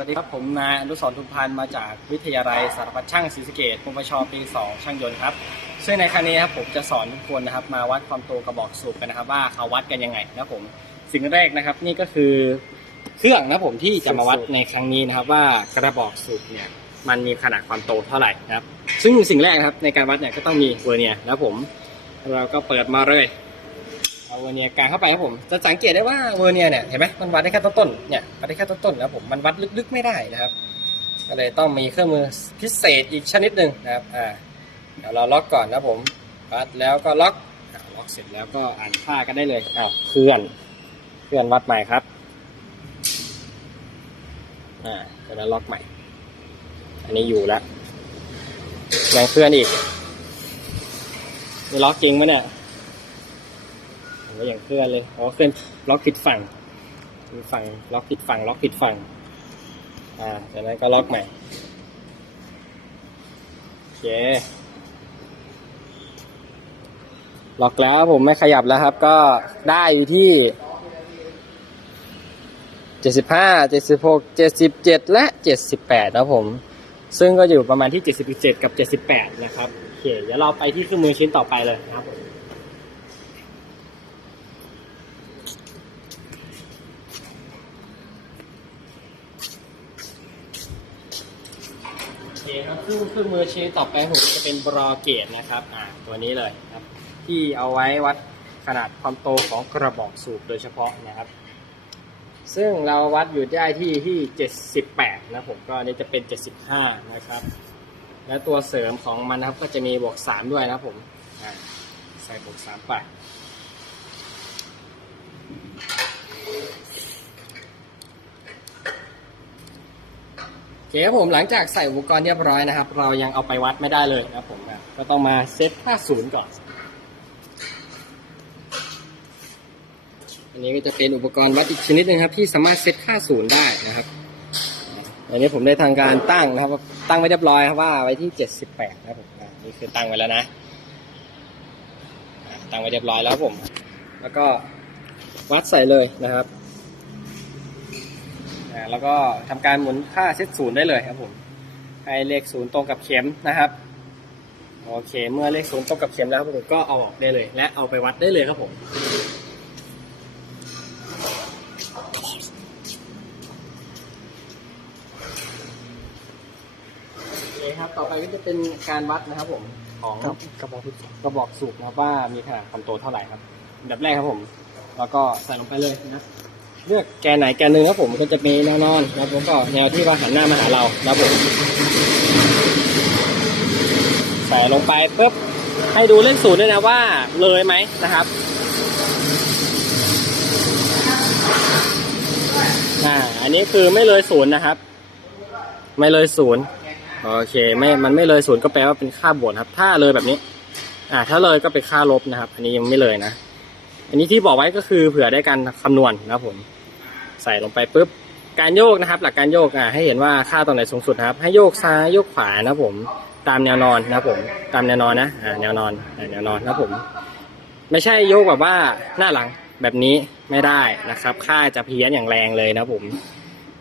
วัสดีครับ ผมนายอนุสรณ์ทุมพันธ์มาจากวิทยาลัยสารพัดช่างศรีสะเกดปวชปี 2 ช่างยนต์ครับ ซึ่งในครั้งนี้นะครับผมจะสอนทุกคนนะครับ มาวัดความโตกระบอกสูบกันนะครับ ว่าเขาวัดกันยังไงนะครับผมสิ่งแรกนะครับ นี่ก็คือเครื่องนะครับผมที่จะมาวัดในครั้งนี้นะครับ ว่ากระบอกสูบเนี่ยมันมีขนาดความโตเท่าไหร่นะครับ ซึ่งสิ่งแรกนะครับในการวัดเนี่ยก็ต้องมีเวอร์เนียร์นะครับผมเราก็เปิดมาเลยเอาเวอร์เนียกลางเข้าไปครับผม จะสังเกตได้ว่าเวอร์เนียเนี่ยเห็นไหมมันวัดได้แค่ต้นๆเนี่ยวัดได้แค่ต้นๆนะผมมันวัดลึกๆไม่ได้นะครับ ก็เลยต้องมีเครื่องมือพิเศษอีกชนิดหนึ่งนะครับอ่าเดี๋ยวเราล็อกก่อนนะผมวัดแล้วก็ล็อกล็อกเสร็จแล้วก็อ่านค่ากันได้เลยอ่าเคลื่อนเคลื่อนวัดใหม่ครับอ่าเสร็จแล้วล็อกใหม่ อันนี้อยู่แล้วยังเคลื่อนอีกนี่ล็อกจริงไหมเนี่ย โอ้ยอย่างเคลื่อนเลยอ๋อเคลื่อนล็อกผิดฝั่งฝั่งล็อกผิดฝั่งล็อกผิดฝั่ง อ่าจากนั้นก็ล็อกใหม่โอเคล็อกแล้วผมไม่ขยับแล้วครับ ก็ได้อยู่ที่เจ็ดสิบห้าเจ็ดสิบหกเจ็ดสิบเจ็ดและเจ็ดสิบแปดนะผม ซึ่งก็อยู่ประมาณที่เจ็ดสิบเจ็ดกับเจ็ดสิบแปดนะครับโอเคเดี๋ยวเราไปที่เครื่องมือชิ้นต่อไปเลยนะครับผม โอเครับซึ่งเครื่องมือชิ้ต่อไปผมจะเป็นบรอเกตนะครับอ่าตัวนี้เลยครับ ที่เอาไว้วัดขนาดความโตของกระบอกสูบโดยเฉพาะนะครับ ซึ่งเราวัดอยู่ได้ที่ที่ 78 นะผมก็อันนี้จะเป็น 75 นะครับ และตัวเสริมของมันนะครับก็จะมีบวก 3 ด้วยนะผมใส่บวก 3 ไป เคครับผมหลังจากใส่อุปกรณ์เรียบร้อยนะครับ เรายังเอาไปวัดไม่ได้เลยนะครับผมนะก็ต้องมาเซตค่าศูนย์ก่อน อันนี้ก็จะเป็นอุปกรณ์วัดอีกชนิดหนึงครับ ที่สามารถเซตค่าศูนย์ได้นะครับ อันนี้ผมได้ทางการตั้งนะครับ ตั้งไว้เรียบร้อยครับว่าไว้ที่ 78นะครับผมนี่คือตั้งไว้แล้วนะ ตั้งไว้เรียบร้อยแล้วผม แล้วก็วัดใส่เลยนะครับ อ่าแล้วก็ทำการหมุนค่าเซตศูนย์ได้เลยครับผมให้เลขศูนย์ตรงกับเข็มนะครับโอเค เมื่อเลขศูนย์ตรงกับเข็มแล้วผมก็เอาออกได้เลย และเอาไปวัดได้เลยครับผมโอเคครับต่อไปก็จะเป็นการวัดนะครับผมของครับกระบอกพิษกระบอกสูบนะครับว่ามีขนาดความโตเท่าไหร่ครับอันดับแรกครับผม แล้วก็ใส่ลงไปเลยนะ เลือกแกนไหนแกนหนึ่งครับผมก็จะมีแนวนอนนะครับแล้วก็แนวที่ว่าหันหน้ามาหาเรานะครับผมใส่ลงไปปุ๊บให้ดูเลขศูนย์ด้วยนะว่าเลยไหมนะครับอ่าอันนี้คือไม่เลยศูนย์นะครับ ไม่เลยศูนย์โอเคไม่มันไม่เลยศูนย์ก็แปลว่าเป็นค่าบวกครับ ถ้าเลยแบบนี้ อ่า ถ้าเลยก็เป็นค่าลบนะครับ อันนี้ยังไม่เลยนะอันนี้ที่บอกไว้ก็คือเผื่อได้การคำนวณนะครับผม ส่ลงไปปุ๊บการโยกนะครับ หลักการโยกอะให้เห็นว่าค่าตรงไหนสูงสุดครับ ให้โยกซ้ายโยกขวานะผมตามแนวนอนนะครับผมตามแนวนอนนะอ่าแนวนอนอ่าแนวนอนนะผม ไม่ใช่โยกแบบว่าหน้าหลังแบบนี้ไม่ได้นะครับ ค่าจะเพี้ยนอย่างแรงเลยนะผม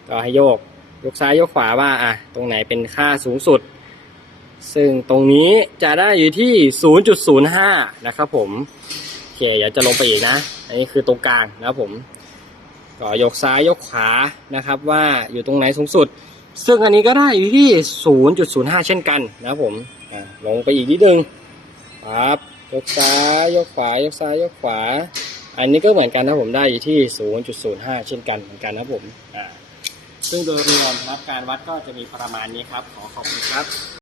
ก็ให้โยกยกซ้ายยกขวาว่าอะตรงไหนเป็นค่าสูงสุด ซึ่งตรงนี้จะได้อยู่ที่ 0.05 นะครับผมโอเคเดี๋ยวจะลงไปอีกนะ อันนี้คือตรงกลางนะครับผม ก็ยกซ้ายยกขวานะครับว่าอยู่ตรงไหนสูงสุด ซึ่งอันนี้ก็ได้อยู่ที่ 0.05 เช่นกันนะผมลงไปอีกนิดนึงครับยกซ้ายยกขวายกซ้ายยกขวา อันนี้ก็เหมือนกันนะผมได้อยู่ที่ 0.05 เช่นกันเหมือนกันนะผมซึ่งโดยรวมนับการวัดก็จะมีประมาณนี้ครับ ขอขอบคุณครับ